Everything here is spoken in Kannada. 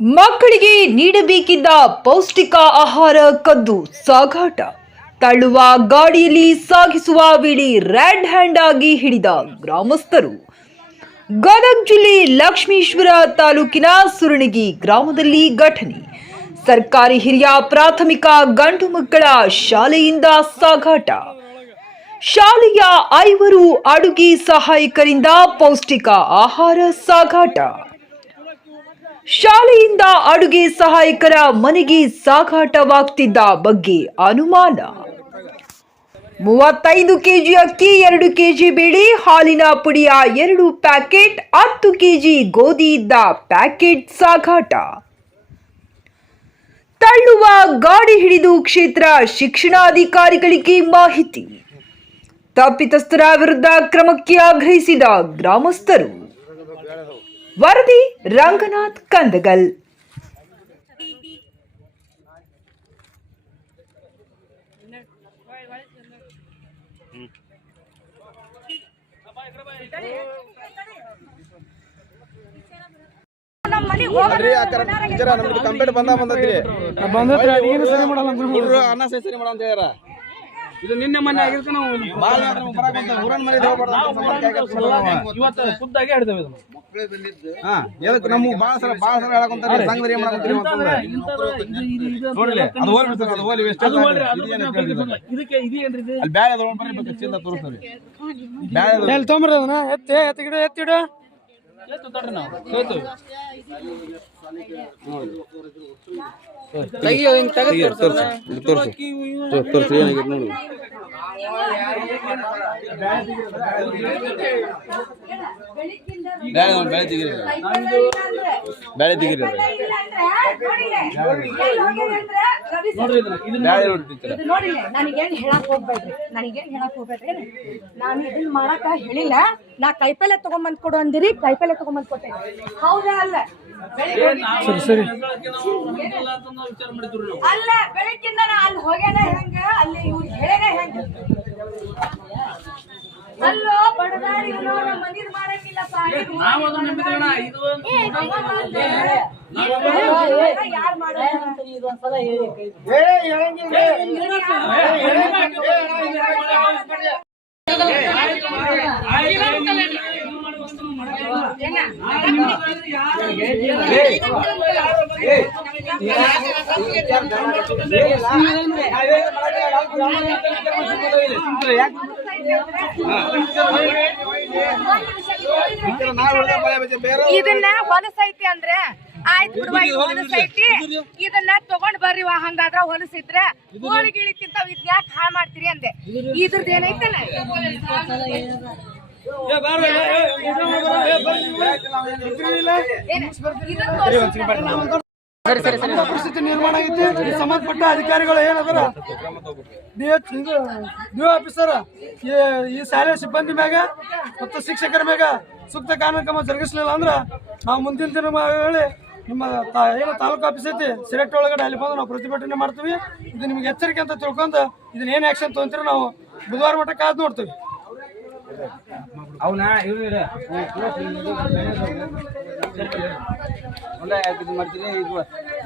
ಮಕ್ಕಳಿಗೆ ನೀಡಬೇಕಿದ್ದ ಪೌಷ್ಟಿಕ ಆಹಾರ ಕದ್ದು ಸಾಗಾಟ. ತಳ್ಳುವ ಗಾಡಿಯಲ್ಲಿ ಸಾಗಿಸುವ ವೇಳೆ ರೆಡ್ ಹ್ಯಾಂಡ್ ಆಗಿ ಹಿಡಿದ ಗ್ರಾಮಸ್ಥರು. ಗದಗ ಜಿಲ್ಲೆ ಲಕ್ಷ್ಮೀಶ್ವರ ತಾಲೂಕಿನ ಸುರಣಗಿ ಗ್ರಾಮದಲ್ಲಿ ಘಟನೆ. ಸರ್ಕಾರಿ ಹಿರಿಯ ಪ್ರಾಥಮಿಕ ಗಂಡು ಮಕ್ಕಳ ಶಾಲೆಯಿಂದ ಸಾಗಾಟ. ಶಾಲೆಯ ಐವರು ಅಡುಗೆ ಸಹಾಯಕರಿಂದ ಪೌಷ್ಟಿಕ ಆಹಾರ ಸಾಗಾಟ. ಶಾಲೆಯಿಂದ ಅಡುಗೆ ಸಹಾಯಕರ ಮನೆಗೆ ಸಾಗಾಟವಾಗ್ತಿದ್ದ ಬಗ್ಗೆ ಅನುಮಾನ. ಮೂವತ್ತೈದು ಕೆಜಿ ಅಕ್ಕಿ, ಎರಡು ಕೆಜಿ ಬೇಳೆ, ಹಾಲಿನ ಪುಡಿಯ ಎರಡು ಪ್ಯಾಕೆಟ್, ಹತ್ತು ಕೆಜಿ ಗೋಧಿ ಇದ್ದ ಪ್ಯಾಕೆಟ್ ಸಾಗಾಟ. ತಳ್ಳುವ ಗಾಡಿ ಹಿಡಿದು ಕ್ಷೇತ್ರ ಶಿಕ್ಷಣಾಧಿಕಾರಿಗಳಿಗೆ ಮಾಹಿತಿ. ತಪ್ಪಿತಸ್ಥರ ವಿರುದ್ಧ ಕ್ರಮಕ್ಕೆ ಆಗ್ರಹಿಸಿದ ಗ್ರಾಮಸ್ಥರು. ವರದಿ ರಂಗನಾಥ್ ಕಂದಗಲ್. ಕಂಪ್ಲೇಂಟ್ ಬಂದ ಬಂದತ್ರಿ ಸರಿ ಮಾಡಲ್ಲ ಅನ್ನ ಸರಿ ಸರಿ ಮಾಡ ಅಂತ ಹೇಳ್ಯಾರ. ಇದು ನಿನ್ನೆ ಮನೆ ಆಗಿರ್ಕ ನಾವು ಬಾಳ ನಮ್ಗ್ ಬರಾಕ್ ಬಂತ ಊರನ್ ಮನೆಗೆ ಹೋಗ್ಬಾರ್ದು ಅಂತ ಸಂಬಂಧ ಕಾಯ್ಕೊಂಡ್ ನಾವು. ಇವತ್ತು ಖುದ್ದಾಗೆ ಹಿಡ್ದೇವೆ ಇದನ್ನ. ಹಾ ಎದಕ್ ನಮ್ಗ್ ಬಾಳ ಸಲ ಬಾಳ ಸಲ ಹೇಳಕೊಂತಾರ ಸಂಘದ ಏನ್ ಮಾಡಕೊಂತೀರಿ ಅಂತಂದ್ರೆ ನೋಡ್ರಿ ಅದು ಹೋಲಿ ಬಿಡ್ತಾರೆ ಅದು ಹೋಲಿ ವೇಸ್ಟ್ ಅದು ನೋಡ್ರಿ, ಅದು ನಾವು ಇದಕ್ಕೆ ಇದು ಇದು? ಅಲ್ಲಿ ಬ್ಯಾಳೆ ಅದ ಬರ್ರಿ ಚೀಲ ತೋರಿಸ್ತಾರೆ. ಬ್ಯಾಳೆ ಅದ ಎಲ್ಲಿ ತೊಂಬರ್ರಿ ಅದನ್ನ ಎತ್ತಿ ಎತ್ತಿಗಿಡ ಎತ್ತಿಡು ಎತ್ತು ತಡ್ರಿ ನಾವು ತೋತು ತೆಗಿ ಹಿಂಗ್ ತೆಗೆದು ತೋರ್ಸು ತೋರ್ಸು. ತೋರ್ಸು ಏನಾಗಿದೆ ನೋಡಿ. ಬ್ಯಾಳೆ ತೆಗೀರಿ. ಬ್ಯಾಳೆ ತೆಗೀರಿ ನೋಡ್ರಿ ಇದನ್ನ ಇದನ್ನ ಬ್ಯಾಳೆ ನೋಡಿ ಟೀಚರ. ಇದು ನೋಡಿಲ್ಲ ನನಗೇನ್ ಹೇಳಕ್ ಹೋಗ್ಬೇಡ್ರಿ. ನನಗೇನ್ ಹೇಳಕ್ ಹೋಗ್ಬೇಡ್ರಿ. ನಾನು ಇದನ್ನ ಮಾಡಾಕ ಹೇಳಿಲ್ಲ. ನಾ ಕೈಪಲ್ಲೆ ತಗೊಂಬಂದ್ ಕೊಡು ಅಂದಿರಿ ಕೈಪಲ್ಲೆ ತಗೊಂಬಂದ್ ಕೊಟ್ಟೆ. ಹೌದಾ ಅಲ್ಲ? ಸರಿ ಸರಿ. ಅಲ್ಲ ಬೆಳಕಿಂದ ನಾ ಅಲ್ಲಿ ಹೋಗ್ಯಾನ ಹೆಂಗ? ಅಲ್ಲಿ ಇವ್ರು ಹೇಳ್ಯಾನ ಹೆಂಗ? ಅಲ್ಲೋ ಬಡದಾರಿ ಇವ್ನು ನಮ್ಮ ಮಾಡಕ್ಕಿಲ್ಲ ಯಾರ್ ಮಾಡೋದು ನಾವು ಹೇಳಿದ್ರೆ ಬಳೆ ಬಚ್ಚೆ ಬೇರೆ ಇದನ್ನ ಹೊಲಸೈತಿ ಅಂದ್ರೆ ಆಯ್ತು ಬಿಡುವ ಹೊಲಸೈತಿ ಇದನ್ನ ತಗೊಂಡ್ ಬರ್ರಿ ವಾ ಹಂಗಾದ್ರ ಹೊಲಸಿದ್ರ ಗೋಳಿ ಗಿಳಿ ತಿಂತಾವ್ ಇದ್ ಯಾಕೆ ಹಾಳ್ ಮಾಡ್ತೀರಿ ಅಂದೆ ಇದ್ರದ್ದು ಏನೈತಲ್ಲ. ಪರಿಸ್ಥಿತಿ ನಿರ್ಮಾಣ ಆಗೈತಿ ಸಂಬಂಧಪಟ್ಟ ಅಧಿಕಾರಿಗಳು ಏನದಾರ ಆಫೀಸರ್ ಈ ಶಾಲೆಯ ಸಿಬ್ಬಂದಿ ಮ್ಯಾಗ ಮತ್ತು ಶಿಕ್ಷಕರ ಮ್ಯಾಗ ಸೂಕ್ತ ಕಾನೂನು ಕ್ರಮ ಜರುಗಿಸಲಿಲ್ಲ ಅಂದ್ರೆ ನಾವು ಮುಂದಿನ ದಿನ ಹೇಳಿ ನಿಮ್ಮ ಏನು ತಾಲೂಕು ಆಫೀಸ್ ಐತಿ ಸಿಲೆಕ್ಟ್ ಒಳಗಡೆ ಅಲ್ಲಿ ಬಂದು ನಾವು ಪ್ರತಿಭಟನೆ ಮಾಡ್ತೀವಿ. ಇದು ನಿಮ್ಗೆ ಎಚ್ಚರಿಕೆ ಅಂತ ತಿಳ್ಕೊಂಡು ಇದನ್ನ ಏನು ಆಕ್ಷನ್ ತೊಗೊಂತೀರಿ ನಾವು ಬುಧವಾರ ಮಟ್ಟ ಕಾದು ನೋಡ್ತೀವಿ. ಅವನ? ಇವ್ರು ಮಾಡ್ತೀನಿ ಇದು